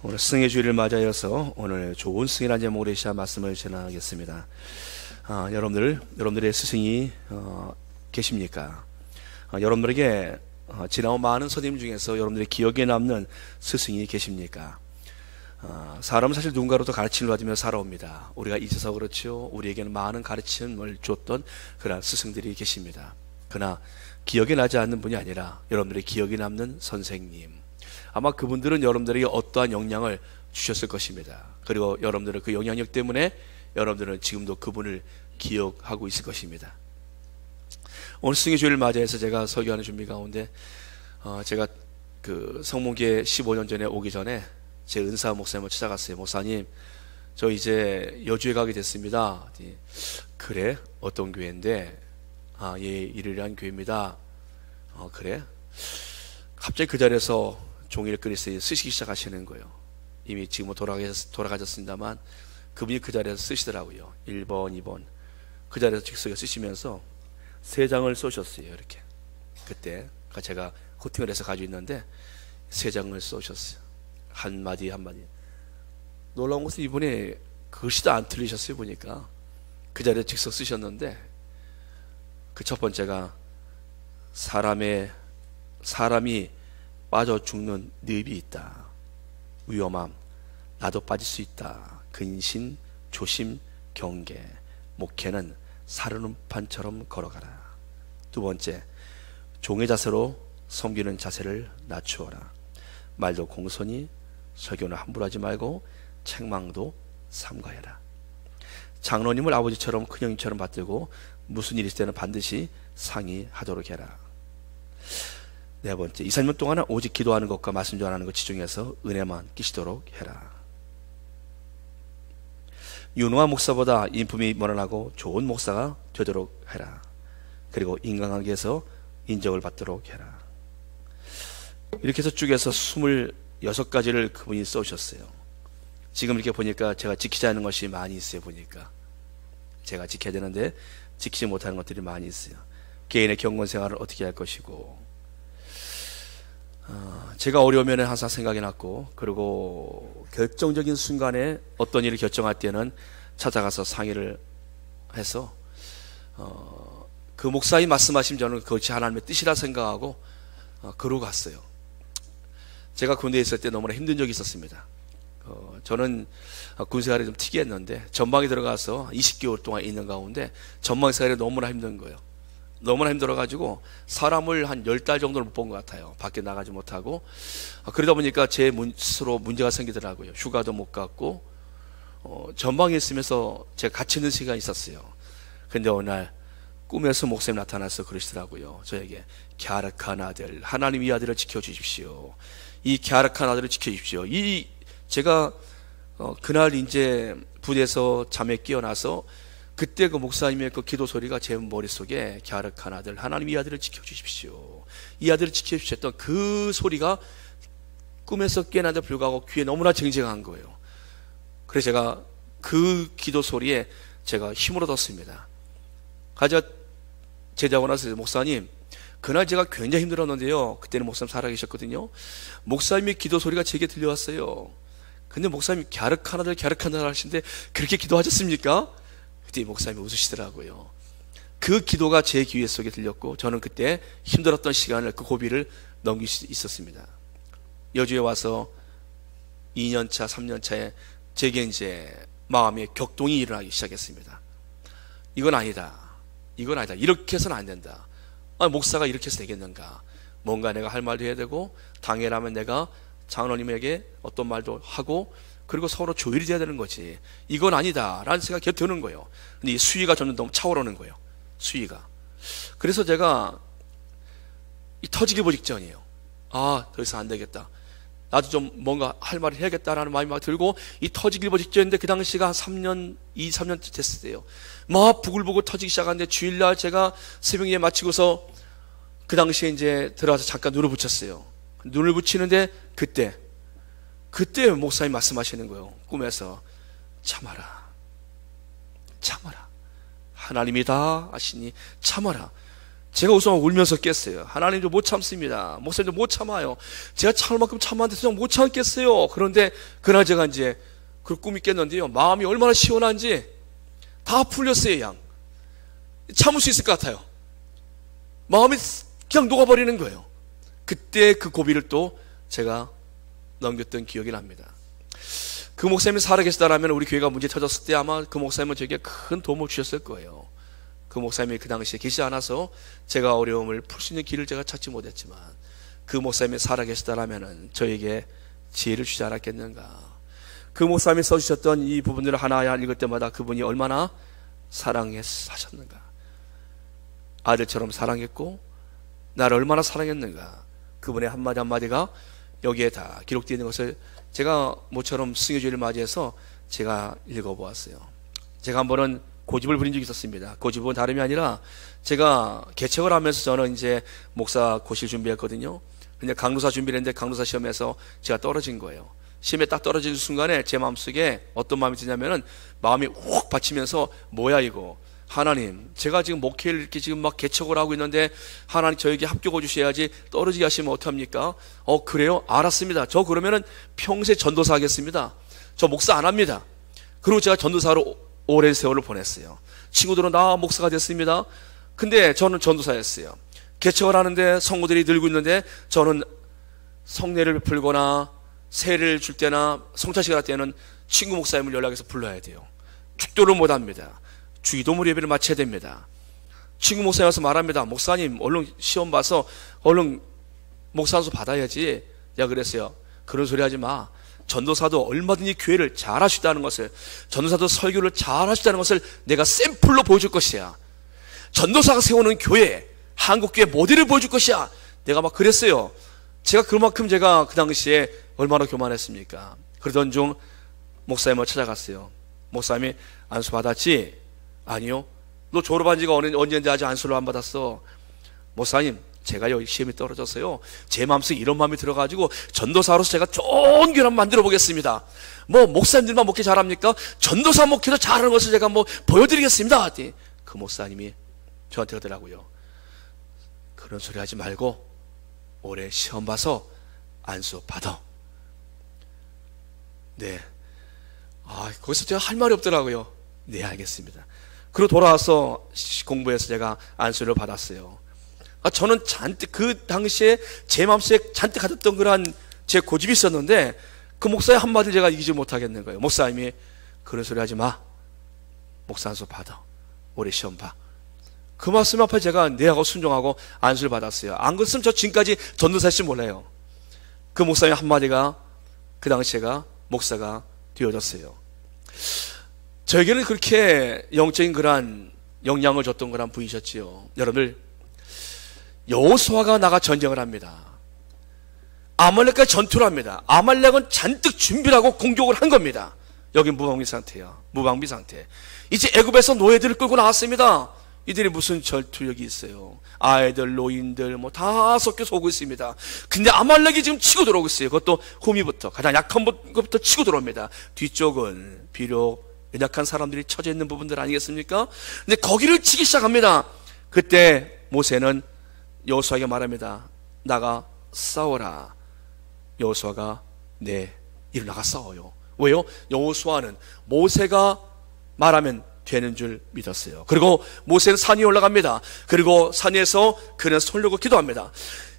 오늘 스승의 주일을 맞이하여서 오늘 좋은 스승이라는 제목으로 시작 말씀을 전하겠습니다. 여러분들의 스승이 계십니까? 여러분들에게 지나온 많은 선생님 중에서 여러분들의 기억에 남는 스승이 계십니까? 사람은 사실 누군가로부터 가르침을 받으며 살아옵니다. 우리가 잊어서 그렇죠. 우리에게는 많은 가르침을 줬던 그런 스승들이 계십니다. 그러나 기억에 나지 않는 분이 아니라 여러분들의 기억에 남는 선생님, 아마 그분들은 여러분들에게 어떠한 영향을 주셨을 것입니다. 그리고 여러분들은 그 영향력 때문에 여러분들은 지금도 그분을 기억하고 있을 것입니다. 오늘 스승의 주일을 맞이해서 제가 설교하는 준비 가운데 제가 그 성문교회 15년 전에 오기 전에 제 은사 목사님을 찾아갔어요. 목사님, 저 이제 여주에 가게 됐습니다. 그래? 어떤 교회인데? 예, 이르리한 교회입니다. 그래? 갑자기 그 자리에서 종이를 꺼내서 쓰시기 시작하시는 거예요. 이미 지금은 돌아가셨습니다만 그분이 그 자리에서 쓰시더라고요. 1번, 2번 그 자리에서 직속에 쓰시면서 3장을 쏘셨어요. 이렇게. 그때 제가 코팅을 해서 가지고 있는데 3장을 쏘셨어요. 한마디 한마디. 놀라운 것은 이분이 글씨도 안 틀리셨어요. 보니까 그 자리에 직접 쓰셨는데 그 첫 번째가 사람이 빠져 죽는 늪이 있다. 위험함, 나도 빠질 수 있다. 근신, 조심, 경계. 목회는 사르눈판처럼 걸어가라. 두 번째, 종의 자세로 섬기는 자세를 낮추어라. 말도 공손히, 설교는 함부로 하지 말고 책망도 삼가해라. 장로님을 아버지처럼 큰형님처럼 받들고 무슨 일이 있을 때는 반드시 상의하도록 해라. 네 번째, 2, 3년 동안은 오직 기도하는 것과 말씀 전하는 것 집중해서 은혜만 끼시도록 해라. 유능한 목사보다 인품이 무난하고 좋은 목사가 되도록 해라. 그리고 인간관계에서 인정을 받도록 해라. 이렇게 해서 쭉 해서 26가지를 그분이 써오셨어요. 지금 이렇게 보니까 제가 지키지 않는 것이 많이 있어요. 보니까 제가 지켜야 되는데 지키지 못하는 것들이 많이 있어요. 개인의 경건생활을 어떻게 할 것이고, 제가 어려우면 항상 생각이 났고, 그리고 결정적인 순간에 어떤 일을 결정할 때는 찾아가서 상의를 해서 그 목사님 말씀하시면 저는 그것이 하나님의 뜻이라 생각하고 그러고 갔어요. 제가 군대에 있을 때 너무나 힘든 적이 있었습니다. 저는 군생활이 좀 특이했는데 전방에 들어가서 20개월 동안 있는 가운데 전방 생활이 너무나 힘든 거예요. 너무나 힘들어가지고 사람을 한 10달 정도를 못 본 것 같아요. 밖에 나가지 못하고. 그러다 보니까 제 스스로 문제가 생기더라고요. 휴가도 못 갔고, 전방에 있으면서 제가 갇혀 있는 시간이 있었어요. 근데 어느 날 꿈에서 목사님 나타나서 그러시더라고요. 저에게 갸륵한 아들, 하나님 이 아들을 지켜주십시오. 이 갸륵한 아들을 지켜주십시오. 제가 그날 이제 부대에서 잠에 깨어나서 그때 그 목사님의 그 기도 소리가 제 머릿속에 갸륵한 아들, 하나님 이 아들을 지켜주십시오. 이 아들을 지켜주십시오 했던 그 소리가 꿈에서 깨어나는데 불구하고 귀에 너무나 쟁쟁한 거예요. 그래서 제가 그 기도 소리에 제가 힘을 얻었습니다. 가자 제자고 나서 목사님, 그날 제가 굉장히 힘들었는데요. 그때는 목사님 살아계셨거든요. 목사님의 기도 소리가 제게 들려왔어요. 근데 목사님이 갸륵한 아들, 갸륵한 아들 하시는데 그렇게 기도하셨습니까? 그때 목사님이 웃으시더라고요. 그 기도가 제 귀에 속에 들렸고 저는 그때 힘들었던 시간을, 그 고비를 넘길 수 있었습니다. 여주에 와서 2년차, 3년차에 제게 이제 마음에 격동이 일어나기 시작했습니다. 이건 아니다. 이렇게 해서는 안 된다. 목사가 이렇게 해서 되겠는가? 뭔가 내가 할 말도 해야 되고, 당회라면 내가 장로님에게 어떤 말도 하고, 그리고 서로 조율이 돼야 되는 거지. 이건 아니다 라는 생각이 계속 드는 거예요. 근데 이 수위가 점점 너무 차오르는 거예요. 수위가. 그래서 제가 터지기 직전이에요. 더 이상 안 되겠다. 나도 좀 뭔가 할 말을 해야겠다라는 마음이 막 들고, 이 터지기 직전인데 그 당시가 한 3년 됐을 때요. 막 부글부글 터지기 시작하는데 주일날 제가 새벽 예배 마치고서 그 당시에 이제 들어가서 잠깐 눈을 붙였어요. 눈을 붙이는데 그때 목사님 말씀하시는 거예요. 꿈에서 참아라. 하나님이 다 아시니 참아라. 제가 우선 울면서 깼어요. 하나님 좀 못 참습니다. 목사님 좀 못 참아요. 제가 참을 만큼 참았는데 좀 못 참겠어요. 그런데 그날 제가 이제 그 꿈이 깼는데요, 마음이 얼마나 시원한지 다 풀렸어요. 양 참을 수 있을 것 같아요. 마음이 그냥 녹아버리는 거예요. 그때 그 고비를 또 제가 넘겼던 기억이 납니다. 그 목사님이 살아계시다라면 우리 교회가 문제 터졌을 때 아마 그 목사님은 저에게 큰 도움을 주셨을 거예요. 그 목사님이 그 당시에 계시지 않아서 제가 어려움을 풀 수 있는 길을 제가 찾지 못했지만, 그 목사님이 살아계시다라면 저에게 지혜를 주지 않았겠는가. 그 목사님이 써주셨던 이 부분들을 하나하나 읽을 때마다 그분이 얼마나 사랑하셨는가, 아들처럼 사랑했고 나를 얼마나 사랑했는가, 그분의 한마디 한마디가 여기에 다 기록되어 있는 것을 제가 모처럼 승유주의를 맞이해서 제가 읽어보았어요. 제가 한 번은 고집을 부린 적이 있었습니다. 고집은 다름이 아니라 제가 개척을 하면서 저는 이제 목사 고시를 준비했거든요. 근데 강도사 준비를 했는데 강도사 시험에서 제가 떨어진 거예요. 시험에 딱 떨어지는 순간에 제 마음속에 어떤 마음이 드냐면은 마음이 훅 받치면서, 뭐야 이거, 하나님, 제가 지금 목회를 이렇게 지금 막 개척을 하고 있는데 하나님 저에게 합격해 주셔야지, 떨어지게 하시면 어떡합니까? 그래요? 알았습니다. 저 그러면은 평생 전도사 하겠습니다. 저 목사 안 합니다. 그리고 제가 전도사로 오랜 세월을 보냈어요. 친구들은 나 목사가 됐습니다. 근데 저는 전도사였어요. 개척을 하는데 성도들이 늘고 있는데 저는 성례를 베풀거나 세례를 줄 때나 성찬식을 할 때는 친구 목사님을 연락해서 불러야 돼요. 축도를 못합니다. 주기도문 예배를 마쳐야 됩니다. 친구 목사님 와서 말합니다. 목사님 얼른 시험 봐서 얼른 목사 안수 받아야지. 내가 그랬어요. 그런 소리 하지 마. 전도사도 얼마든지 교회를 잘 할 수 있다는 것을, 전도사도 설교를 잘 할 수 있다는 것을 내가 샘플로 보여줄 것이야. 전도사가 세우는 교회, 한국교회 모델을 보여줄 것이야. 내가 막 그랬어요. 제가 그만큼 제가 그 당시에 얼마나 교만했습니까? 그러던 중 목사님을 찾아갔어요. 목사님이 안수 받았지? 아니요. 너 졸업한 지가 언제인데 아직 안수를 안 받았어? 목사님, 제가 여기 시험에 떨어졌어요. 제 마음속에 이런 마음이 들어가지고 전도사로서 제가 좋은 교회 한번 만들어 보겠습니다. 뭐 목사님들만 목회 잘합니까? 전도사 목회도 잘하는 것을 제가 뭐 보여드리겠습니다. 그 목사님이 저한테 그러더라고요. 그런 소리 하지 말고 올해 시험 봐서 안수 받아. 네. 거기서 제가 할 말이 없더라고요. 네, 알겠습니다. 그리고 돌아와서 공부해서 제가 안수를 받았어요. 저는 잔뜩 그 당시에 제 마음속에 잔뜩 가졌던 그러한 제 고집이 있었는데, 그 목사의 한마디를 제가 이기지 못하겠는 거예요. 목사님이 그런 소리 하지 마. 목사 안수 받아. 올해 시험 봐. 그 말씀 앞에 제가 네하고 순종하고 안수를 받았어요. 안 그랬으면 저 지금까지 전도사일지 몰라요. 그 목사의 한마디가 그 당시 제가 목사가 되어졌어요. 저에게는 그렇게 영적인 그러한 영향을 줬던 그런 분이셨지요. 여러분들, 여호수아가 나가 전쟁을 합니다. 아말렉과 전투를 합니다. 아말렉은 잔뜩 준비를 하고 공격을 한 겁니다. 여기 무방비 상태야. 무방비 상태. 이제 애굽에서 노예들을 끌고 나왔습니다. 이들이 무슨 전투력이 있어요. 아이들, 노인들 뭐 다 섞여서 오고 있습니다. 근데 아말렉이 지금 치고 들어오고 있어요. 그것도 후미부터, 가장 약한 것부터 치고 들어옵니다. 뒤쪽은 비록 연약한 사람들이 처져 있는 부분들 아니겠습니까? 근데 거기를 치기 시작합니다. 그때 모세는 여호수아에게 말합니다. 나가 싸워라. 여호수아가 네, 일어나가 싸워요. 왜요? 여호수아는 모세가 말하면 되는 줄 믿었어요. 그리고 모세는 산 위에 올라갑니다. 그리고 산에서 그는 손을 들고 기도합니다.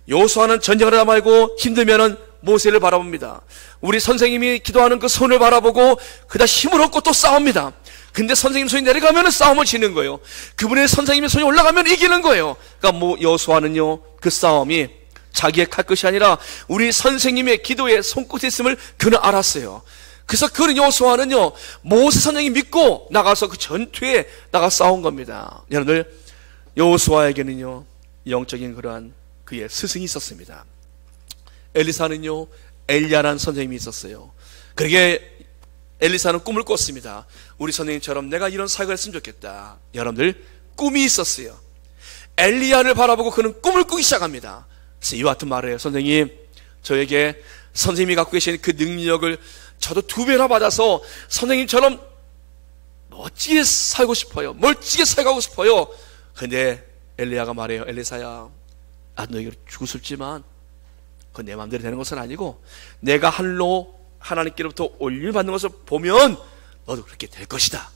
여호수아는 전쟁을 하다 말고 힘들면은 모세를 바라봅니다. 우리 선생님이 기도하는 그 손을 바라보고 그다 힘을 얻고 또 싸웁니다. 근데 선생님 손이 내려가면 싸움을 지는 거예요. 그분의 선생님의 손이 올라가면 이기는 거예요. 그러니까 여호수아는요, 그 싸움이 자기의 칼끝이 아니라 우리 선생님의 기도의 손끝에 있음을 그는 알았어요. 그래서 그는 여호수아는요, 모세 선생님 믿고 나가서 그 전투에 나가 싸운 겁니다. 여러분들, 여호수아에게는요 영적인 그러한 그의 스승이 있었습니다. 엘리사는요 엘리야라는 선생님이 있었어요. 그러게 엘리사는 꿈을 꿨습니다. 우리 선생님처럼 내가 이런 사역을 했으면 좋겠다. 여러분들, 꿈이 있었어요. 엘리야를 바라보고 그는 꿈을 꾸기 시작합니다. 그래서 이와 같은 말을 해요. 선생님, 저에게 선생님이 갖고 계신 그 능력을 저도 2배나 받아서 선생님처럼 멋지게 살고 싶어요. 멋지게 살아가고 싶어요. 근데 엘리야가 말해요. 엘리사야, 나도 너에게 죽었을지만 그건 내 마음대로 되는 것은 아니고 내가 하늘로 하나님께로부터 올림을 받는 것을 보면 너도 그렇게 될 것이다.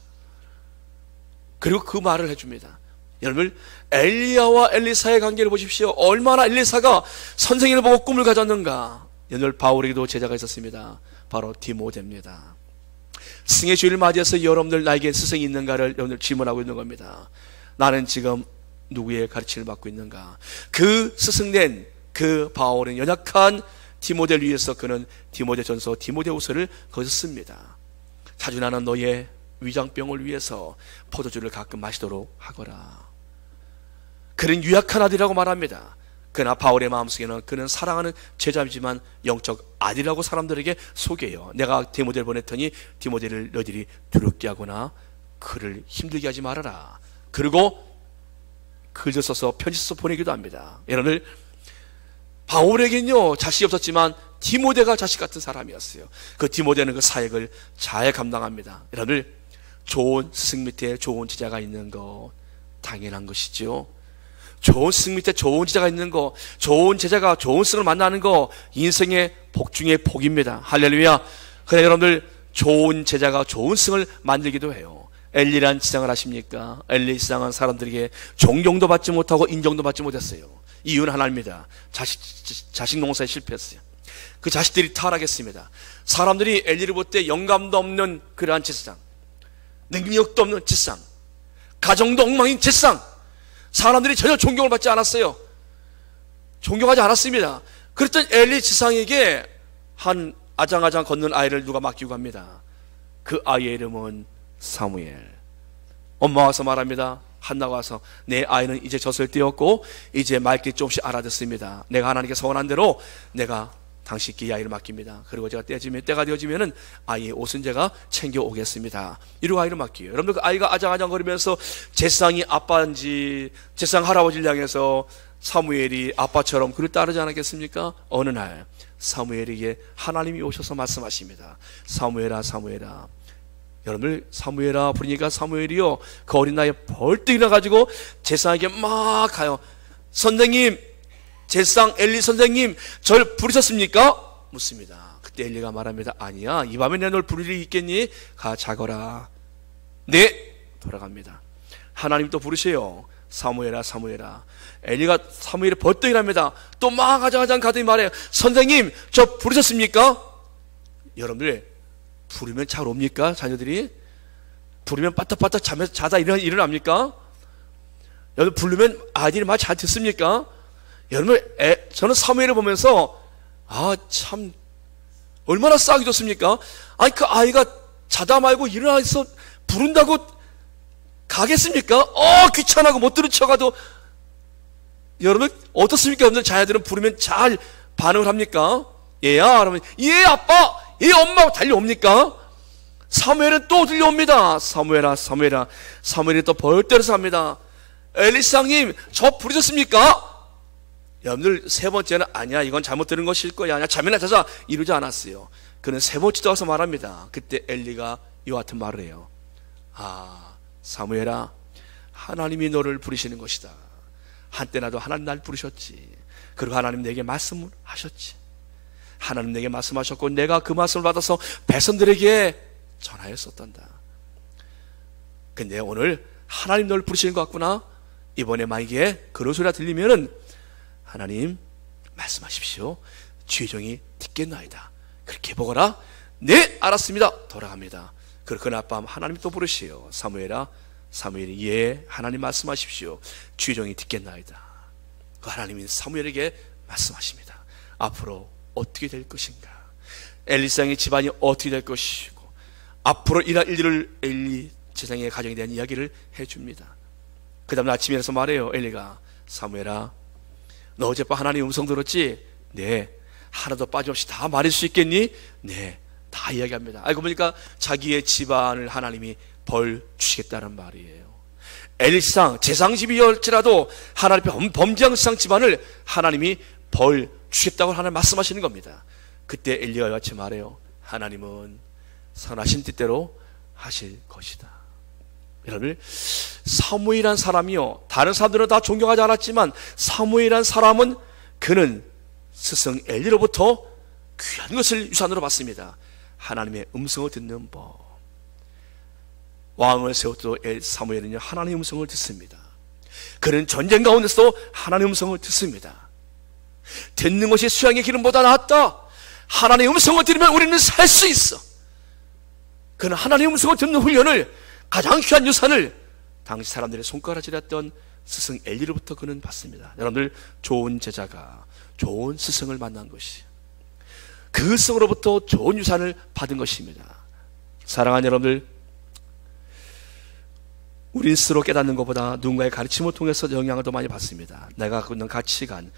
그리고 그 말을 해줍니다. 여러분, 엘리야와 엘리사의 관계를 보십시오. 얼마나 엘리사가 선생님을 보고 꿈을 가졌는가. 여러분, 바울에게도 제자가 있었습니다. 바로 디모데입니다. 스승의 주일을 맞이해서 여러분들 나에게 스승이 있는가를 여러분들 질문하고 있는 겁니다. 나는 지금 누구의 가르침을 받고 있는가. 그 스승된 그 바울은 연약한 디모데를 위해서 그는 디모데전서 디모데후서를 거기서 씁니다. 자주 나는 너의 위장병을 위해서 포도주를 가끔 마시도록 하거라. 그는 유약한 아들이라고 말합니다. 그러나 바울의 마음속에는 그는 사랑하는 제자이지만 영적 아들이라고 사람들에게 소개해요. 내가 디모데를 보냈더니 디모데를 너희들이 두렵게 하거나 그를 힘들게 하지 말아라. 그리고 글을 써서 편지 써서 보내기도 합니다. 여러분들, 바울에게는요 자식이 없었지만 디모데가 자식 같은 사람이었어요. 그 디모데는 그 사역을 잘 감당합니다. 여러분들, 좋은 스승 밑에 좋은 제자가 있는 거 당연한 것이죠. 좋은 스승 밑에 좋은 제자가 있는 거, 좋은 제자가 좋은 스승을 만나는 거 인생의 복 중의 복입니다. 할렐루야. 그래, 여러분들, 좋은 제자가 좋은 스승을 만들기도 해요. 엘리란 지상을 아십니까? 엘리 지상은 사람들에게 존경도 받지 못하고 인정도 받지 못했어요. 이유는 하나입니다. 자식 농사에 실패했어요. 그 자식들이 타락했습니다. 사람들이 엘리를 볼 때 영감도 없는 그러한 제사장, 능력도 없는 제사장, 가정도 엉망인 제사장, 사람들이 전혀 존경을 받지 않았어요. 존경하지 않았습니다. 그랬던 엘리 지상에게 한 아장아장 걷는 아이를 누가 맡기고 갑니다. 그 아이의 이름은 사무엘. 엄마가 와서 말합니다. 한나가 와서 내 아이는 이제 젖을 띄었고 이제 말귀 조금씩 알아듣습니다. 내가 하나님께 서원한 대로 내가 당신께 이 아이를 맡깁니다. 그리고 제가 때가 되어지면은 아이의 옷은 제가 챙겨오겠습니다. 이러고 아이를 맡겨요. 여러분들, 그 아이가 아장아장거리면서 제사장이 아빠인지 제사장 할아버지를 향해서 사무엘이 아빠처럼 그를 따르지 않았겠습니까? 어느 날 사무엘에게 하나님이 오셔서 말씀하십니다. 사무엘아, 사무엘아. 여러분들, 사무엘아 부르니까 사무엘이요 그 어린 나이에 벌떡 일어나가지고 제사장에게 막 가요. 선생님, 제사장 엘리 선생님, 절 부르셨습니까? 묻습니다. 그때 엘리가 말합니다. 아니야, 이 밤에 내가 널 부를 일이 있겠니? 가 자거라. 네, 돌아갑니다. 하나님 또 부르세요. 사무엘아, 사무엘아. 엘리가 사무엘이 벌떡 일어납니다. 또 막 아장아장 가더니 말해요. 선생님, 저 부르셨습니까? 여러분들, 부르면 잘 옵니까? 자녀들이? 부르면 빠딱빠딱 자다 일어납니까? 여러분, 부르면 아이들이 말 잘 듣습니까? 여러분, 저는 사무엘을 보면서 참 얼마나 싸기 좋습니까? 아니, 그 아이가 자다 말고 일어나서 부른다고 가겠습니까? 귀찮아고 못 들은 척하도. 여러분, 어떻습니까? 여러분들, 자녀들은 부르면 잘 반응을 합니까? 얘야, 그러면 예 아빠, 예 엄마 달려옵니까? 사무엘은 또 들려옵니다. 사무엘아, 사무엘아. 사무엘이 또 벌떼에서 합니다. 엘리사장님, 저 부르셨습니까? 여러분들, 세 번째는 아니야, 이건 잘못 들은 것일 거야, 아니야, 잠이나 자자, 이러지 않았어요. 그는 세 번째도 와서 말합니다. 그때 엘리가 이와 같은 말을 해요. 사무엘아, 하나님이 너를 부르시는 것이다. 한때 나도 하나님 날 부르셨지. 그리고 하나님 내게 말씀을 하셨지. 하나님 내게 말씀하셨고 내가 그 말씀을 받아서 백성들에게 전하였었단다. 근데 오늘 하나님 너를 부르시는 것 같구나. 이번에 만약에 그런 소리가 들리면은 하나님 말씀하십시오. 주의 종이 듣겠나이다. 그렇게 보거라. 네, 알았습니다. 돌아갑니다. 그날 밤 하나님 또 부르시요. 사무엘아, 사무엘이 예, 하나님 말씀하십시오. 주의 종이 듣겠나이다. 그 하나님이 사무엘에게 말씀하십니다. 앞으로 어떻게 될 것인가, 엘리사장의 집안이 어떻게 될 것이고 앞으로 일할 일들을 엘리 제사장의 가정에 대한 이야기를 해줍니다. 그 다음에 아침에 일어나서 말해요. 엘리가, 사무엘아, 너 어젯밤 하나님 음성 들었지? 네. 하나도 빠짐없이 다 말할 수 있겠니? 네. 다 이야기합니다. 알고 보니까 자기의 집안을 하나님이 벌 주시겠다는 말이에요. 엘리상 제상집이었지라도 하나님 범죄한 세상 집안을 하나님이 벌 주겠다고 하나님 말씀하시는 겁니다. 그때 엘리가 같이 말해요. 하나님은 선하신 뜻대로 하실 것이다. 여러분, 사무엘이란 사람이요, 다른 사람들은 다 존경하지 않았지만 사무엘이란 사람은 그는 스승 엘리로부터 귀한 것을 유산으로 받습니다. 하나님의 음성을 듣는 법. 왕을 세웠도 사무엘은요, 하나님의 음성을 듣습니다. 그는 전쟁 가운데서도 하나님의 음성을 듣습니다. 듣는 것이 수양의 기름보다 낫다. 하나님의 음성을 들으면 우리는 살 수 있어. 그는 하나님의 음성을 듣는 훈련을, 가장 귀한 유산을 당시 사람들의 손가락질했던 스승 엘리로부터 그는 받습니다. 여러분들, 좋은 제자가 좋은 스승을 만난 것이, 그 스승으로부터 좋은 유산을 받은 것입니다. 사랑하는 여러분들, 우린 스스로 깨닫는 것보다 누군가의 가르침을 통해서 영향을 더 많이 받습니다. 내가 갖고 있는 가치관,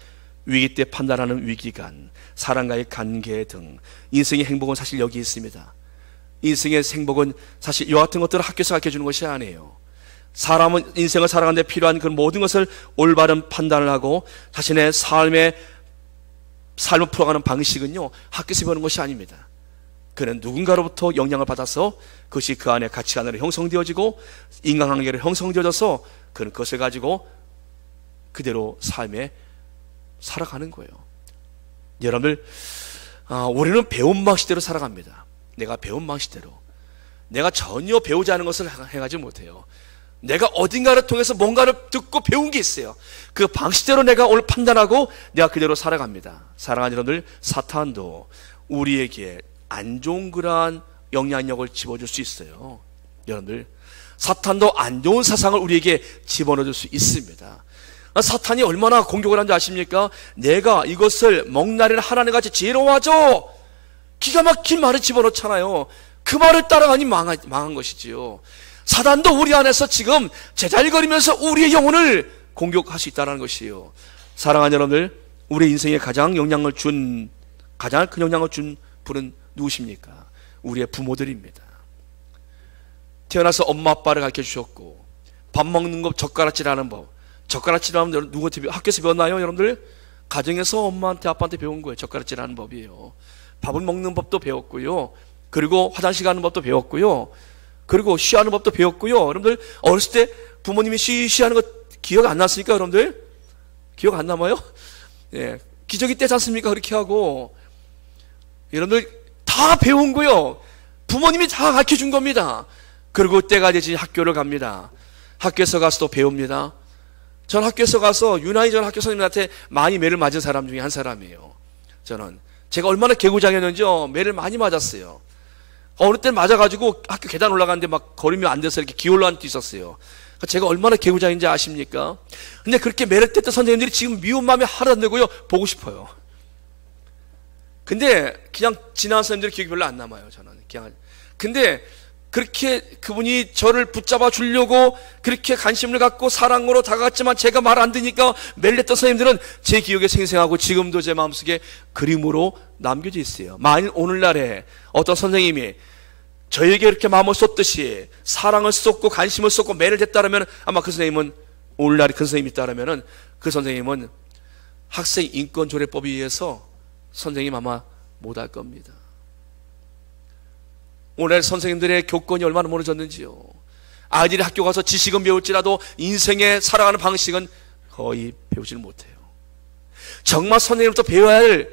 위기 때 판단하는 위기관, 사람과의 관계 등 인생의 행복은 사실 여기 있습니다. 인생의 행복은 사실 이와 같은 것들을 학교에서 가르쳐주는 것이 아니에요. 사람은 인생을 살아가는 데 필요한 그 모든 것을 올바른 판단을 하고 자신의 삶을 풀어가는 방식은요, 학교에서 배우는 것이 아닙니다. 그는 누군가로부터 영향을 받아서 그것이 그 안에 가치관으로 형성되어지고 인간관계로 형성되어져서 그는 그것을 가지고 그대로 삶에 살아가는 거예요. 여러분들, 우리는 배운 방식대로 살아갑니다. 내가 배운 방식대로. 내가 전혀 배우지 않은 것을 행하지 못해요. 내가 어딘가를 통해서 뭔가를 듣고 배운 게 있어요. 그 방식대로 내가 오늘 판단하고 내가 그대로 살아갑니다. 사랑하는 여러분들, 사탄도 우리에게 안 좋은 그러한 영향력을 집어줄 수 있어요. 여러분들, 사탄도 안 좋은 사상을 우리에게 집어넣어줄 수 있습니다. 사탄이 얼마나 공격을 하는지 아십니까? 내가 이것을 먹나리는 하나님같이 지혜로워하죠. 기가 막힌 말을 집어넣잖아요. 그 말을 따라가니 망한 것이지요. 사단도 우리 안에서 지금 제잘거리면서 우리의 영혼을 공격할 수 있다는 것이에요. 사랑하는 여러분들, 우리 인생에 가장 큰 영향을 준 분은 누구십니까? 우리의 부모들입니다. 태어나서 엄마 아빠를 가르쳐 주셨고, 밥 먹는 법, 젓가락질하는 법. 젓가락질하면 누구한테 학교에서 배웠나요, 여러분들? 가정에서 엄마한테 아빠한테 배운 거예요. 젓가락질하는 법이에요. 밥을 먹는 법도 배웠고요. 그리고 화장실 가는 법도 배웠고요. 그리고 쉬하는 법도 배웠고요. 여러분들, 어렸을 때 부모님이 쉬하는 거 기억 안 났습니까, 여러분들? 기억 안 남아요? 예, 기저귀 떼지 않습니까? 그렇게 하고. 여러분들, 다 배운 거요. 부모님이 다 가르쳐 준 겁니다. 그리고 때가 되지 학교를 갑니다. 학교에서 가서 또 배웁니다. 전 학교에서 가서 유난히 전 학교 선생님한테 많이 매를 맞은 사람 중에 한 사람이에요. 저는 제가 얼마나 개구장이었는지요. 매를 많이 맞았어요. 어느 때 맞아가지고 학교 계단 올라가는데 막 걸으면 안 돼서 이렇게 기어올라 앉아 있었어요. 제가 얼마나 개구장인지 아십니까? 근데 그렇게 매를 뗐던 선생님들이 지금 미운 마음이 하나도 안 들고요. 보고 싶어요. 근데 그냥 지나간 선생님들이 기억이 별로 안 남아요. 저는 그냥. 근데 그렇게 그분이 저를 붙잡아 주려고 그렇게 관심을 갖고 사랑으로 다가갔지만 제가 말 안 듣니까 멜렸던 선생님들은 제 기억에 생생하고 지금도 제 마음속에 그림으로 남겨져 있어요. 만일 오늘날에 어떤 선생님이 저에게 이렇게 마음을 쏟듯이 사랑을 쏟고 관심을 쏟고 매를 댔다면 아마 그 선생님은, 오늘날에 그 선생님이 있다면 그 선생님은 학생 인권조례법에 의해서 선생님 아마 못할 겁니다. 오늘 선생님들의 교권이 얼마나 무너졌는지요. 아이들이 학교 가서 지식은 배울지라도 인생에 살아가는 방식은 거의 배우지를 못해요. 정말 선생님부터 배워야 할,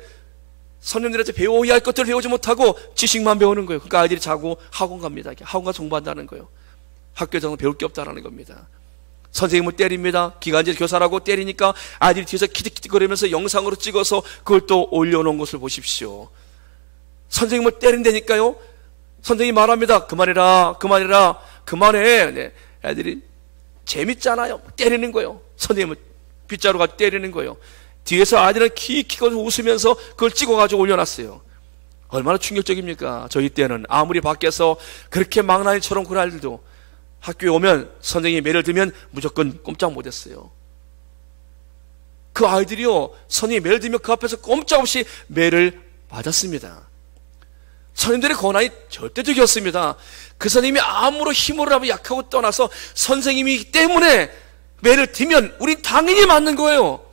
선생님들한테 배워야 할 것들을 배우지 못하고 지식만 배우는 거예요. 그러니까 아이들이 자고 학원 갑니다. 학원 가서 공부한다는 거예요. 학교에서는 배울 게 없다는 겁니다. 선생님을 때립니다. 기간제 교사라고 때리니까 아이들이 뒤에서 키득키득거리면서 영상으로 찍어서 그걸 또 올려놓은 것을 보십시오. 선생님을 때린다니까요. 선생님이 말합니다. 그만해라, 그만해라, 그만해. 네. 애들이 재밌잖아요. 때리는 거예요. 선생님은 빗자루가 때리는 거예요. 뒤에서 아이들은 키키거 웃으면서 그걸 찍어가지고 올려놨어요. 얼마나 충격적입니까? 저희 때는 아무리 밖에서 그렇게 망나니처럼 그런 아이들도 학교에 오면 선생님이 매를 들면 무조건 꼼짝 못했어요. 그 아이들이요, 선생님이 매를 들면 그 앞에서 꼼짝없이 매를 맞았습니다. 선생님들의 권한이 절대적이었습니다. 그 선생님이 아무런 힘으로 하면 약하고 떠나서 선생님이기 때문에 매를 들면 우린 당연히 맞는 거예요.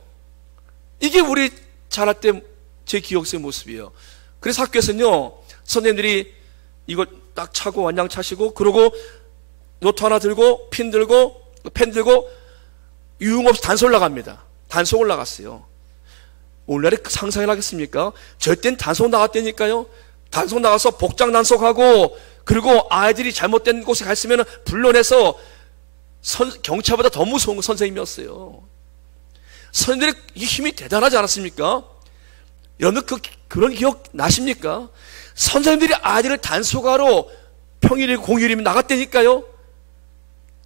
이게 우리 자랄 때 제 기억 속의 모습이에요. 그래서 학교에서는요, 선생님들이 이걸 딱 차고 완장 차시고 그러고 노트 하나 들고 펜 들고 유흥없이 단속 올라갑니다. 단속 올라갔어요. 오늘날에 상상을 하겠습니까? 절대는 단속 나갔다니까요. 단속 나가서 복장 단속하고, 그리고 아이들이 잘못된 곳에 갔으면 불러내서 경찰보다 더 무서운 선생님이었어요. 선생님들의 이 힘이 대단하지 않았습니까? 여러분들 그런 기억 나십니까? 선생님들이 아이들을 단속하러 평일에 공휴일이면 나갔다니까요.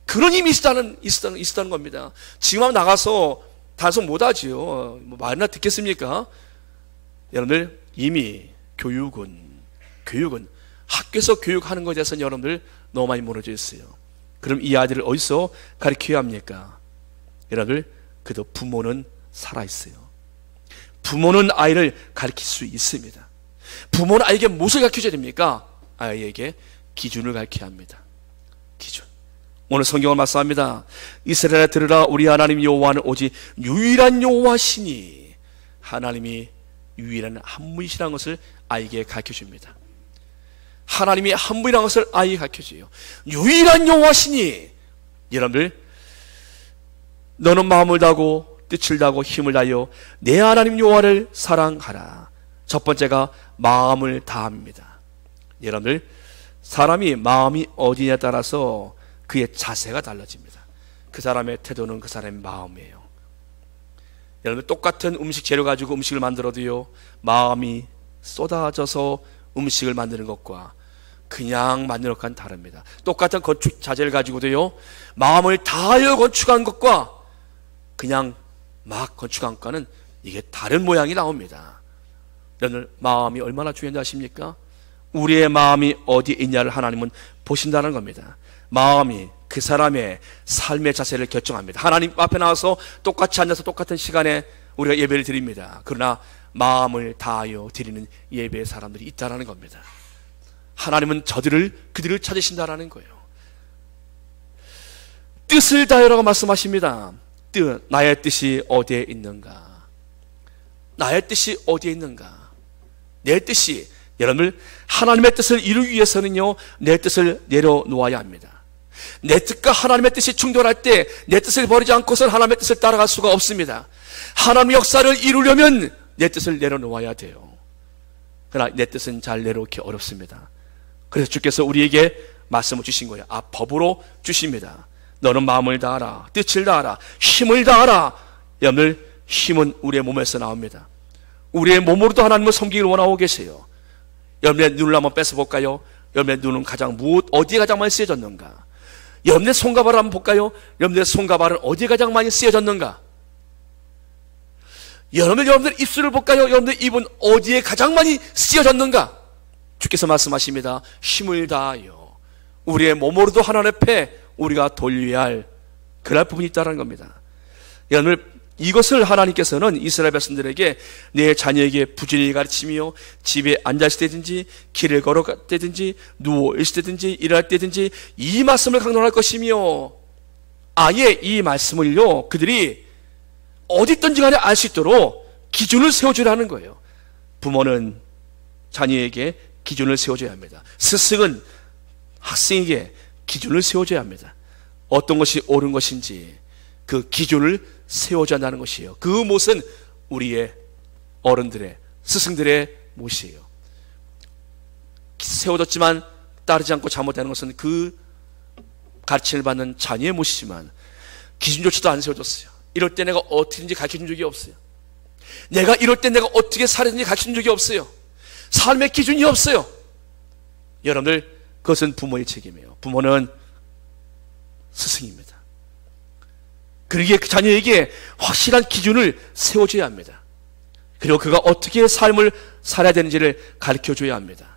그런 힘이 있었다는 겁니다. 지금 한번 나가서 단속 못하지요. 뭐 말이나 듣겠습니까? 여러분들 이미 교육은 학교에서 교육하는 것에 대해서는 여러분들 너무 많이 무너져 있어요. 그럼 이 아이들을 어디서 가르쳐야 합니까? 여러분들 그래도 부모는 살아있어요. 부모는 아이를 가르칠 수 있습니다. 부모는 아이에게 무엇을 가르쳐줘야 됩니까? 아이에게 기준을 가르쳐야 합니다. 기준. 오늘 성경을 말씀합니다. 이스라엘아 들으라, 우리 하나님 여호와는 오직 유일한 여호와시니, 하나님이 유일한 한 분이시라는 것을 아이에게 가르쳐줍니다. 하나님이 한 분이라는 것을 아이에게 가르쳐줘요. 유일한 여호와시니, 여러분들 너는 마음을 다하고 뜻을 다하고 힘을 다하여 내 하나님 여호와를 사랑하라. 첫 번째가 마음을 다합니다. 여러분들 사람이 마음이 어디냐에 따라서 그의 자세가 달라집니다. 그 사람의 태도는 그 사람의 마음이에요. 여러분 똑같은 음식 재료 가지고 음식을 만들어도요, 마음이 쏟아져서 음식을 만드는 것과 그냥 만드는 것과는 다릅니다. 똑같은 건축 자재를 가지고도요, 마음을 다하여 건축한 것과 그냥 막 건축한 것과는 이게 다른 모양이 나옵니다. 여러분 마음이 얼마나 중요한지 아십니까? 우리의 마음이 어디에 있냐를 하나님은 보신다는 겁니다. 마음이 그 사람의 삶의 자세를 결정합니다. 하나님 앞에 나와서 똑같이 앉아서 똑같은 시간에 우리가 예배를 드립니다. 그러나 마음을 다하여 드리는 예배의 사람들이 있다는 겁니다. 하나님은 그들을 찾으신다라는 거예요. 뜻을 다하여라고 말씀하십니다. 나의 뜻이 어디에 있는가? 나의 뜻이 어디에 있는가? 내 뜻이, 여러분들 하나님의 뜻을 이루기 위해서는요, 내 뜻을 내려놓아야 합니다. 내 뜻과 하나님의 뜻이 충돌할 때 내 뜻을 버리지 않고서는 하나님의 뜻을 따라갈 수가 없습니다. 하나님의 역사를 이루려면 내 뜻을 내려놓아야 돼요. 그러나 내 뜻은 잘 내려놓기 어렵습니다. 그래서 주께서 우리에게 말씀을 주신 거예요. 법으로 주십니다. 너는 마음을 다하라, 뜻을 다하라, 힘을 다하라. 여러분들 힘은 우리의 몸에서 나옵니다. 우리의 몸으로도 하나님을 섬기기를 원하고 계세요. 여러분의 눈을 한번 뺏어볼까요? 여러분의 눈은 어디에 가장 많이 쓰여졌는가? 여러분의 손과 발을 한번 볼까요? 여러분의 손과 발은 어디에 가장 많이 쓰여졌는가? 여러분들 입술을 볼까요? 여러분들 입은 어디에 가장 많이 쓰여졌는가? 주께서 말씀하십니다. 힘을 다하여 우리의 몸으로도 하나님 앞에 우리가 돌려야 할 그럴 부분이 있다는 겁니다. 여러분들 이것을 하나님께서는 이스라엘 백성들에게 내 자녀에게 부지런히 가르치며 집에 앉았을 때든지 길을 걸어갈 때든지 누워있을 때든지 일할 때든지 이 말씀을 강론할 것이며, 아예 이 말씀을요 그들이 어디 있든지 간에 알 수 있도록 기준을 세워주라는 거예요. 부모는 자녀에게 기준을 세워줘야 합니다. 스승은 학생에게 기준을 세워줘야 합니다. 어떤 것이 옳은 것인지 그 기준을 세워줘야 한다는 것이에요. 그 못은 우리의 어른들의, 스승들의 못이에요. 세워졌지만 따르지 않고 잘못되는 것은 그 가르침을 받는 자녀의 못이지만 기준조차도 안 세워졌어요. 이럴 때 내가 어떻게든지 가르쳐준 적이 없어요. 내가 이럴 때 내가 어떻게 살아야 되는지 가르쳐준 적이 없어요. 삶의 기준이 없어요. 여러분들 그것은 부모의 책임이에요. 부모는 스승입니다. 그러기에 그 자녀에게 확실한 기준을 세워줘야 합니다. 그리고 그가 어떻게 삶을 살아야 되는지를 가르쳐줘야 합니다.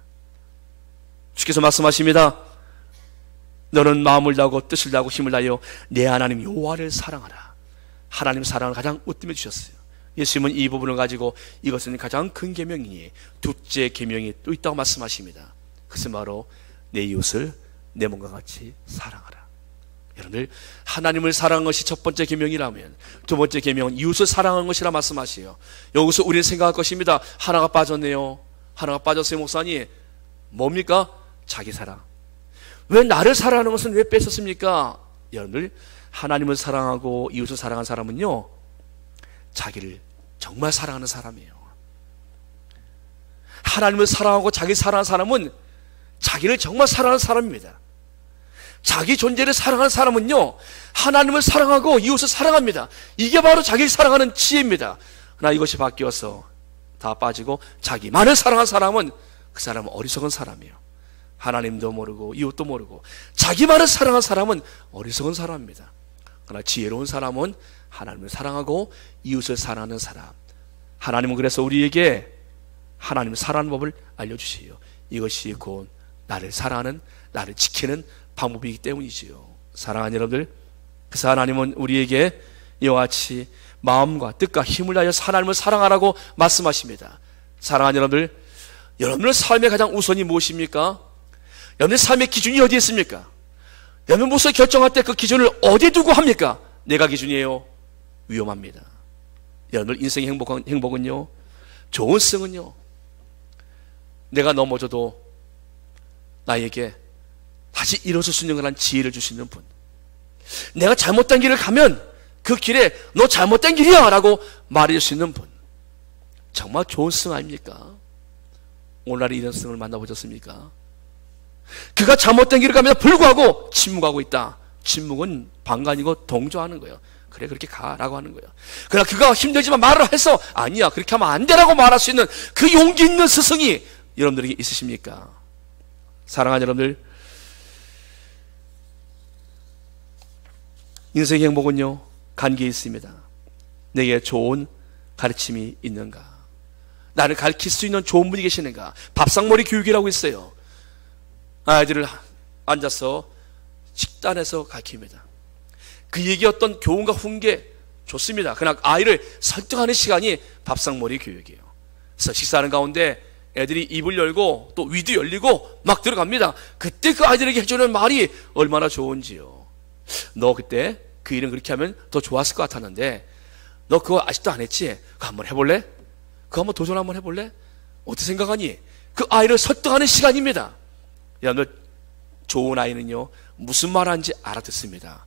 주께서 말씀하십니다. 너는 마음을 다하고 뜻을 다하고 힘을 다하여 내 하나님 여호와를 사랑하라. 하나님 사랑을 가장 으뜸해 주셨어요. 예수님은 이 부분을 가지고 이것은 가장 큰 계명이니 둘째 계명이 또 있다고 말씀하십니다. 그것은 바로 내 이웃을 내 몸과 같이 사랑하라. 여러분들 하나님을 사랑하는 것이 첫 번째 계명이라면 두 번째 계명은 이웃을 사랑하는 것이라 말씀하시요. 여기서 우리는 생각할 것입니다. 하나가 빠졌네요. 하나가 빠졌어요 목사님. 뭡니까? 자기 사랑. 왜 나를 사랑하는 것은 왜 뺐었습니까? 여러분들, 하나님을 사랑하고 이웃을 사랑하는 사람은요, 자기를 정말 사랑하는 사람이에요. 하나님을 사랑하고 자기 사랑하는 사람은 자기를 정말 사랑하는 사람입니다. 자기 존재를 사랑하는 사람은요, 하나님을 사랑하고 이웃을 사랑합니다. 이게 바로 자기를 사랑하는 지혜입니다. 그러나 이것이 바뀌어서 다 빠지고 자기만을 사랑하는 사람은 그 사람은 어리석은 사람이에요. 하나님도 모르고 이웃도 모르고 자기만을 사랑하는 사람은 어리석은 사람입니다. 그러나 지혜로운 사람은 하나님을 사랑하고 이웃을 사랑하는 사람. 하나님은 그래서 우리에게 하나님을 사랑하는 법을 알려주시요. 이것이 곧 나를 사랑하는, 나를 지키는 방법이기 때문이지요. 사랑하는 여러분들, 그래서 하나님은 우리에게 이와 같이 마음과 뜻과 힘을 다하여 하나님을 사랑하라고 말씀하십니다. 사랑하는 여러분들, 여러분의 삶의 가장 우선이 무엇입니까? 여러분의 삶의 기준이 어디에 있습니까? 여러분 무엇을 결정할 때 그 기준을 어디에 두고 합니까? 내가 기준이에요. 위험합니다. 여러분들 인생의 행복은요, 좋은 승은요, 내가 넘어져도 나에게 다시 일어설 수 있는 그런 지혜를 주시는 분, 내가 잘못된 길을 가면 그 길에 너 잘못된 길이야 라고 말해줄 수 있는 분, 정말 좋은 승 아닙니까? 오늘날 이런 승을 만나보셨습니까? 그가 잘못된 길을 가면서 불구하고 침묵하고 있다. 침묵은 방관이고 동조하는 거예요. 그래, 그렇게 가라고 하는 거예요. 그러나 그가 힘들지만 말을 해서 아니야, 그렇게 하면 안 되라고 말할 수 있는 그 용기 있는 스승이 여러분들에게 있으십니까? 사랑하는 여러분들, 인생의 행복은요, 관계에 있습니다. 내게 좋은 가르침이 있는가? 나를 가르칠 수 있는 좋은 분이 계시는가? 밥상머리 교육이라고 있어요. 아이들을 앉아서 식단에서 가르칩니다. 그 얘기 어떤 교훈과 훈계 좋습니다. 그러나 아이를 설득하는 시간이 밥상머리 교육이에요. 그래서 식사하는 가운데 애들이 입을 열고 또 위도 열리고 막 들어갑니다. 그때 그 아이들에게 해주는 말이 얼마나 좋은지요. 너 그때 그 일은 그렇게 하면 더 좋았을 것 같았는데 너 그거 아직도 안 했지? 그거 한번 해볼래? 그거 한번 도전 한번 해볼래? 어떻게 생각하니? 그 아이를 설득하는 시간입니다. 여러분들, 좋은 아이는요, 무슨 말 하는지 알아듣습니다.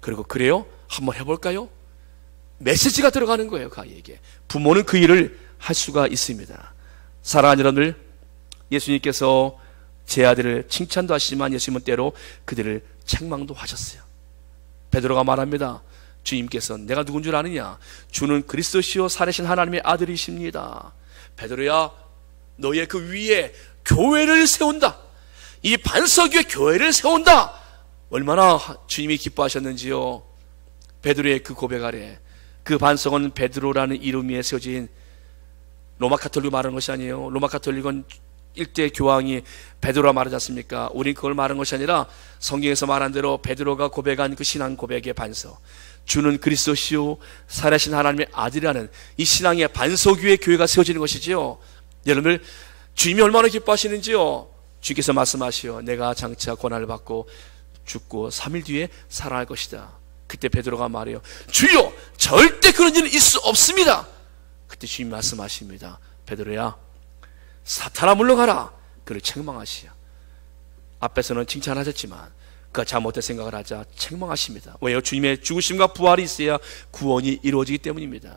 그리고 그래요? 한번 해볼까요? 메시지가 들어가는 거예요. 그 아이에게. 부모는 그 일을 할 수가 있습니다. 사랑하는 여러분들, 예수님께서 제 아들을 칭찬도 하시지만 예수님은 때로 그들을 책망도 하셨어요. 베드로가 말합니다. 주님께서 내가 누군 줄 아느냐? 주는 그리스도시요 살아계신 하나님의 아들이십니다. 베드로야, 너의 그 위에 교회를 세운다. 이 반석 위에 교회를 세운다. 얼마나 주님이 기뻐하셨는지요. 베드로의 그 고백 아래, 그 반석은 베드로라는 이름 위에 세워진, 로마 카톨릭 말하는 것이 아니에요. 로마 카톨릭은 일대 교황이 베드로라 말하지 않습니까? 우린 그걸 말하는 것이 아니라 성경에서 말한 대로 베드로가 고백한 그 신앙 고백의 반석, 주는 그리스도시요 살아계신 하나님의 아들이라는 이 신앙의 반석 위에 교회가 세워지는 것이지요. 여러분들, 주님이 얼마나 기뻐하시는지요. 주께서 말씀하시오. 내가 장차 고난을 받고 죽고 3일 뒤에 살아날 것이다. 그때 베드로가 말해요. 주여, 절대 그런 일은 있을 수 없습니다. 그때 주님이 말씀하십니다. 베드로야, 사탄아 물러가라. 그를 책망하시오. 앞에서는 칭찬하셨지만 그가 잘못된 생각을 하자 책망하십니다. 왜요? 주님의 죽으심과 부활이 있어야 구원이 이루어지기 때문입니다.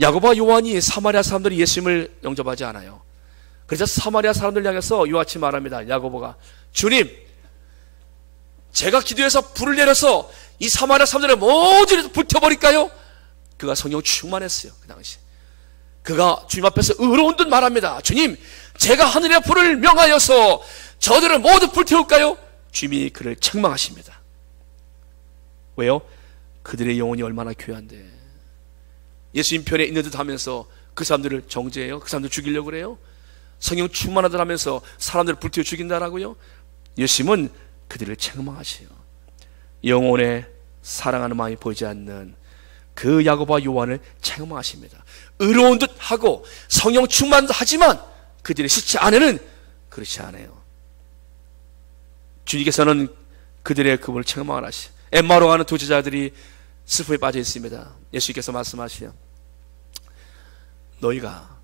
야고보와 요한이 사마리아 사람들이 예수님을 영접하지 않아요. 그래서 사마리아 사람들 향해서 이와 같이 말합니다. 야고보가, 주님, 제가 기도해서 불을 내려서 이 사마리아 사람들을 모두 불태워버릴까요? 그가 성령 충만했어요. 그 당시 그가 주님 앞에서 의로운 듯 말합니다. 주님, 제가 하늘의 불을 명하여서 저들을 모두 불태울까요? 주님이 그를 책망하십니다. 왜요? 그들의 영혼이 얼마나 귀한데. 예수님 편에 있는 듯 하면서 그 사람들을 정죄해요? 그 사람들 죽이려고 그래요? 성령 충만하다 하면서 사람들을 불태워 죽인다라고요? 예수님은 그들을 책망하세요. 영혼에 사랑하는 마음이 보이지 않는 그 야고보와 요한을 책망하십니다. 의로운 듯 하고 성령 충만도 하지만 그들의 실체 안에는 그렇지 않아요. 주님께서는 그들의 그분을 책망을 하시오. 엠마오로 가는 두 제자들이 슬픔에 빠져 있습니다. 예수님께서 말씀하시오. 너희가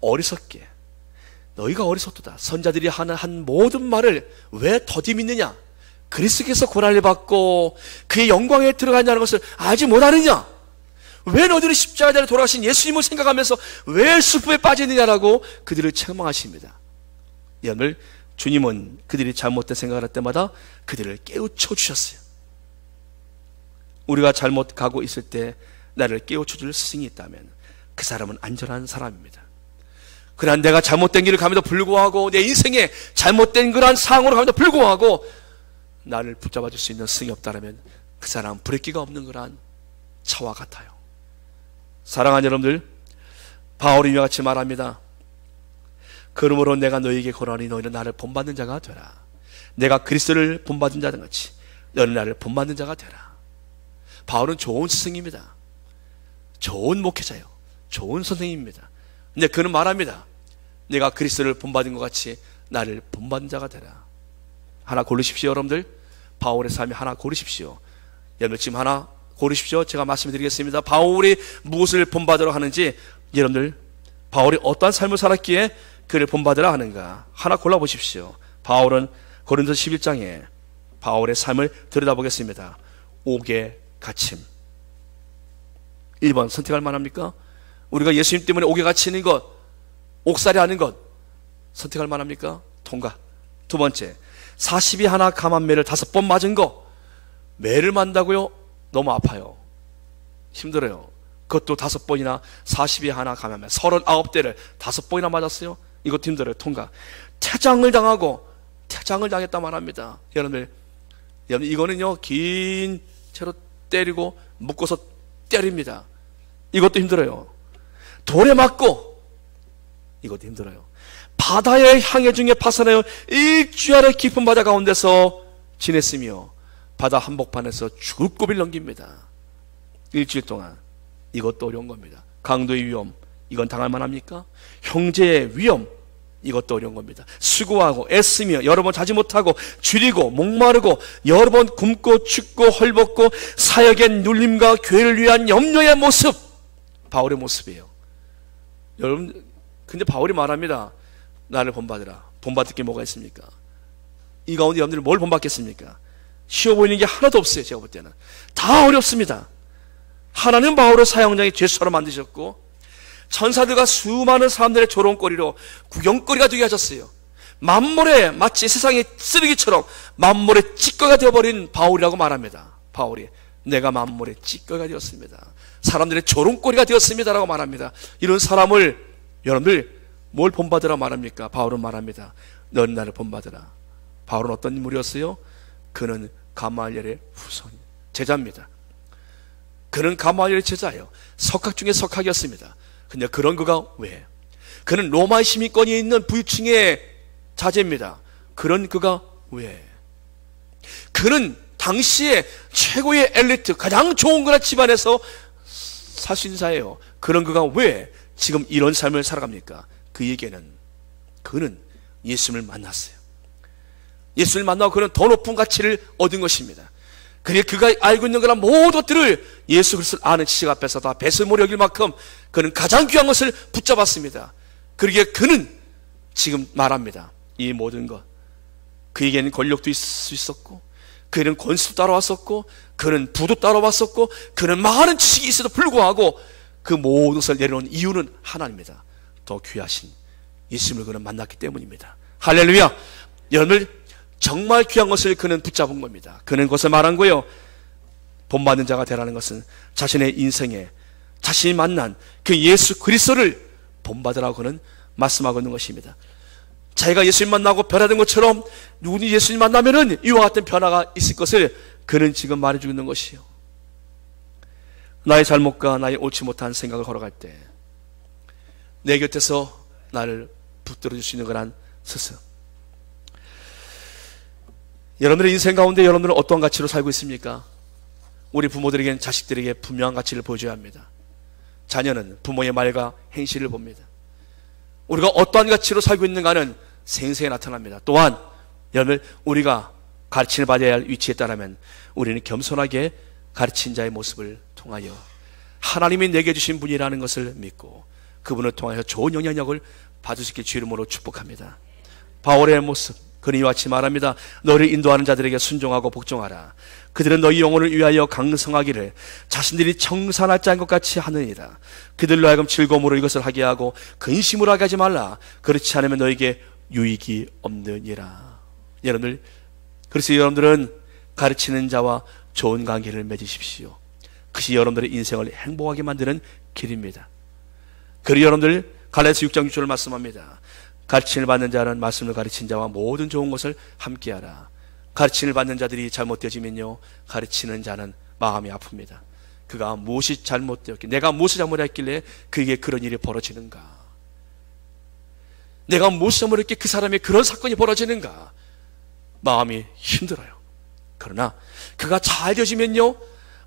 어리석게 너희가 어리석도다. 선자들이 하는 한 모든 말을 왜 더디 믿느냐? 그리스도께서 고난을 받고 그의 영광에 들어가냐는 것을 알지 못하느냐? 왜 너희들은 십자가에 돌아가신 예수님을 생각하면서 왜 숲에 빠지느냐라고 그들을 책망하십니다. 여러분, 주님은 그들이 잘못된 생각을 할 때마다 그들을 깨우쳐 주셨어요. 우리가 잘못 가고 있을 때 나를 깨우쳐 줄 스승이 있다면 그 사람은 안전한 사람입니다. 그러나 내가 잘못된 길을 감에도 불구하고 내 인생에 잘못된 그러한 상황으로 감에도 불구하고 나를 붙잡아 줄 수 있는 스승이 없다면 그 사람은 브레이크가 없는 그러한 차와 같아요. 사랑하는 여러분들, 바울이 이와 같이 말합니다. 그러므로 내가 너희에게 고하노니 너희는 나를 본받는 자가 되라. 내가 그리스도를 본받은 자들 같이 너희는 나를 본받는 자가 되라. 바울은 좋은 스승입니다. 좋은 목회자요, 좋은 선생님입니다. 근데 그는 말합니다. 내가 그리스도를 본받은 것 같이 나를 본받는 자가 되라. 하나 고르십시오. 여러분들, 바울의 삶이 하나 고르십시오. 여러분 지금 하나 고르십시오. 제가 말씀드리겠습니다. 바울이 무엇을 본받으러 하는지, 여러분들 바울이 어떠한 삶을 살았기에 그를 본받으라 하는가 하나 골라보십시오. 바울은 고린도 11장에 바울의 삶을 들여다보겠습니다. 옥에 갇힘. 1번 선택할 만합니까? 우리가 예수님 때문에 옥에 갇히는 것, 옥살이 하는 것 선택할 만합니까? 통과. 두 번째, 40이 하나 감한 매를 5번 맞은 거. 매를 만다고요? 너무 아파요. 힘들어요. 그것도 5번이나 40이 하나 감한 매 39대를 5번이나 맞았어요. 이것도 힘들어요. 통과. 태장을 당했다 말합니다. 여러분 이거는요 긴 채로 때리고 묶어서 때립니다. 이것도 힘들어요. 돌에 맞고, 이것도 힘들어요. 바다의 항해 중에 파선하여 일주일의 깊은 바다 가운데서 지냈으며 바다 한복판에서 죽을 고비를 넘깁니다. 일주일 동안. 이것도 어려운 겁니다. 강도의 위험, 이건 당할 만합니까? 형제의 위험, 이것도 어려운 겁니다. 수고하고 애쓰며 여러 번 자지 못하고 줄이고 목마르고 여러 번 굶고 춥고 헐벗고 사역의 눌림과 교회를 위한 염려의 모습, 바울의 모습이에요. 여러분, 근데 바울이 말합니다. 나를 본받으라. 본받을 게 뭐가 있습니까? 이 가운데 여러분들이 뭘 본받겠습니까? 쉬워 보이는 게 하나도 없어요. 제가 볼 때는 다 어렵습니다. 하나님 바울을 사형장의 죄수로 만드셨고, 천사들과 수많은 사람들의 조롱거리로 구경거리가 되게 하셨어요. 만물에 마치 세상의 쓰레기처럼 만물의 찌꺼기가 되어버린 바울이라고 말합니다. 바울이 내가 만물의 찌꺼기가 되었습니다. 사람들의 조롱거리가 되었습니다라고 말합니다. 이런 사람을 여러분들 뭘 본받으라 말합니까? 바울은 말합니다. 넌 나를 본받으라. 바울은 어떤 인물이었어요? 그는 가말리엘의 후손 제자입니다. 그는 가말리엘의 제자예요. 석학 중에 석학이었습니다. 근데 그런 그가 왜? 그는 로마의 시민권이 있는 부유층의 자제입니다. 그런 그가 왜? 그는 당시에 최고의 엘리트, 가장 좋은 그런 집안에서 살 수 있는 자예요. 그런 그가 왜 지금 이런 삶을 살아갑니까? 그에게는 그는 예수님을 만났어요. 예수님을 만나고 그는 더 높은 가치를 얻은 것입니다. 그가 알고 있는 그런 모든 것들을 예수 그리스도를 아는 지식 앞에서 다 배설물이 여길 만큼 그는 가장 귀한 것을 붙잡았습니다. 그러기에 그는 지금 말합니다. 이 모든 것, 그에게는 권력도 있을 수 있었고, 그는 권수도 따라왔었고, 그는 부도 따라왔었고, 그는 많은 지식이 있어도 불구하고 그 모든 것을 내려놓은 이유는 하나입니다. 더 귀하신 예수님을 그는 만났기 때문입니다. 할렐루야. 여러분들 정말 귀한 것을 그는 붙잡은 겁니다. 그는 그것을 말한 거예요. 본받는 자가 되라는 것은 자신의 인생에 자신이 만난 그 예수 그리스도를 본받으라고 그는 말씀하고 있는 것입니다. 자기가 예수님 만나고 변화된 것처럼 누구든지 예수님 만나면은 이와 같은 변화가 있을 것을 그는 지금 말해주고 있는 것이요. 나의 잘못과 나의 옳지 못한 생각을 걸어갈 때 내 곁에서 나를 붙들어 줄 수 있는 그런 스승. 여러분들의 인생 가운데 여러분들은 어떤 가치로 살고 있습니까? 우리 부모들에게는 자식들에게 분명한 가치를 보여줘야 합니다. 자녀는 부모의 말과 행실을 봅니다. 우리가 어떠한 가치로 살고 있는가는 생생히 나타납니다. 또한 여러분, 우리가 가르침을 받아야 할 위치에 따르면 우리는 겸손하게 가르친 자의 모습을 통하여 하나님이 내게 주신 분이라는 것을 믿고 그분을 통하여 좋은 영향력을 받으시길 주 이름으로 축복합니다. 바울의 모습, 그는 이와 같이 말합니다. 너를 인도하는 자들에게 순종하고 복종하라. 그들은 너희 영혼을 위하여 강성하기를 자신들이 청산할 자인 것 같이 하느니라. 그들로 하여금 즐거움으로 이것을 하게 하고 근심으로 하게 하지 말라. 그렇지 않으면 너에게 유익이 없느니라. 여러분들, 그래서 여러분들은 가르치는 자와 좋은 관계를 맺으십시오. 그것이 여러분들의 인생을 행복하게 만드는 길입니다. 그리고 여러분들, 갈라디아서 6장 6절을 말씀합니다. 가르침을 받는 자는 말씀을 가르친 자와 모든 좋은 것을 함께하라. 가르침을 받는 자들이 잘못되어지면요, 가르치는 자는 마음이 아픕니다. 그가 무엇이 잘못되었길래, 내가 무엇을 잘못했길래 그에게 그런 일이 벌어지는가? 내가 무엇을 잘못했기에 그 사람의 그런 사건이 벌어지는가? 마음이 힘들어요. 그러나 그가 잘 되어지면요,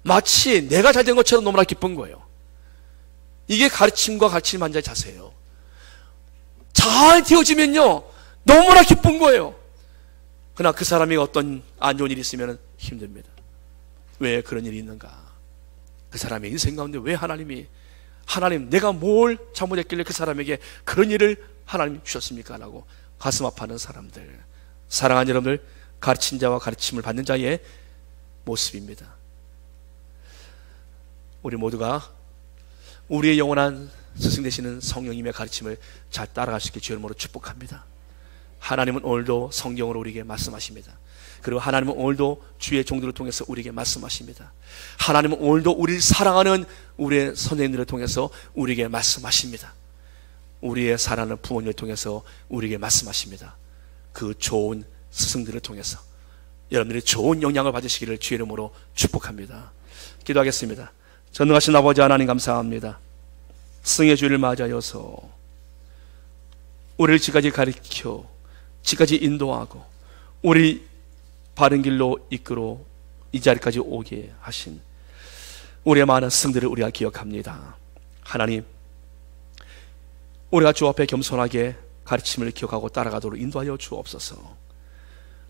마치 내가 잘 된 것처럼 너무나 기쁜 거예요. 이게 가르침과 가르침을 받는 자의 자세예요. 잘 되어지면요, 너무나 기쁜 거예요. 그러나 그 사람이 어떤 안 좋은 일이 있으면 힘듭니다. 왜 그런 일이 있는가? 그 사람의 인생 가운데 왜 하나님, 내가 뭘 잘못했길래 그 사람에게 그런 일을 하나님이 주셨습니까? 라고 가슴 아파하는 사람들, 사랑하는 여러분들, 가르친 자와 가르침을 받는 자의 모습입니다. 우리 모두가 우리의 영원한 스승 되시는 성령님의 가르침을 잘 따라갈 수 있게 주 이름으로 축복합니다. 하나님은 오늘도 성경으로 우리에게 말씀하십니다. 그리고 하나님은 오늘도 주의 종들을 통해서 우리에게 말씀하십니다. 하나님은 오늘도 우리를 사랑하는 우리의 선생님들을 통해서 우리에게 말씀하십니다. 우리의 사랑하는 부모님을 통해서 우리에게 말씀하십니다. 그 좋은 스승들을 통해서 여러분들이 좋은 영향을 받으시기를 주의 이름으로 축복합니다. 기도하겠습니다. 전능하신 아버지 하나님, 감사합니다. 스승의 주를 맞이하여서 우리를 지금까지 가르쳐, 지금까지 인도하고 우리 바른 길로 이끌어 이 자리까지 오게 하신 우리의 많은 스승들을 우리가 기억합니다. 하나님, 우리가 주 앞에 겸손하게 가르침을 기억하고 따라가도록 인도하여 주옵소서.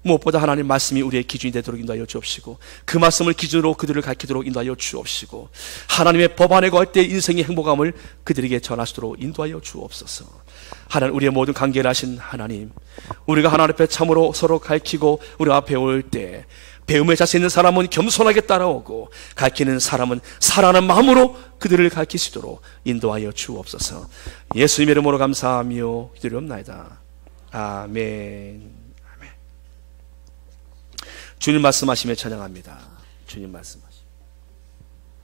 무엇보다 하나님 말씀이 우리의 기준이 되도록 인도하여 주옵시고, 그 말씀을 기준으로 그들을 가르치도록 인도하여 주옵시고, 하나님의 법 안에 거할 때 인생의 행복함을 그들에게 전하시도록 인도하여 주옵소서. 하나님, 우리의 모든 관계를 하신 하나님, 우리가 하나님 앞에 참으로 서로 가르치고 우리가 배울 때 배움에 자신 있는 사람은 겸손하게 따라오고, 가르치는 사람은 사랑하는 마음으로 그들을 가르칠 수 있도록 인도하여 주옵소서. 예수님의 이름으로 감사하며 기도드리옵나이다. 아멘. 주님 말씀하시며 찬양합니다. 주님 말씀.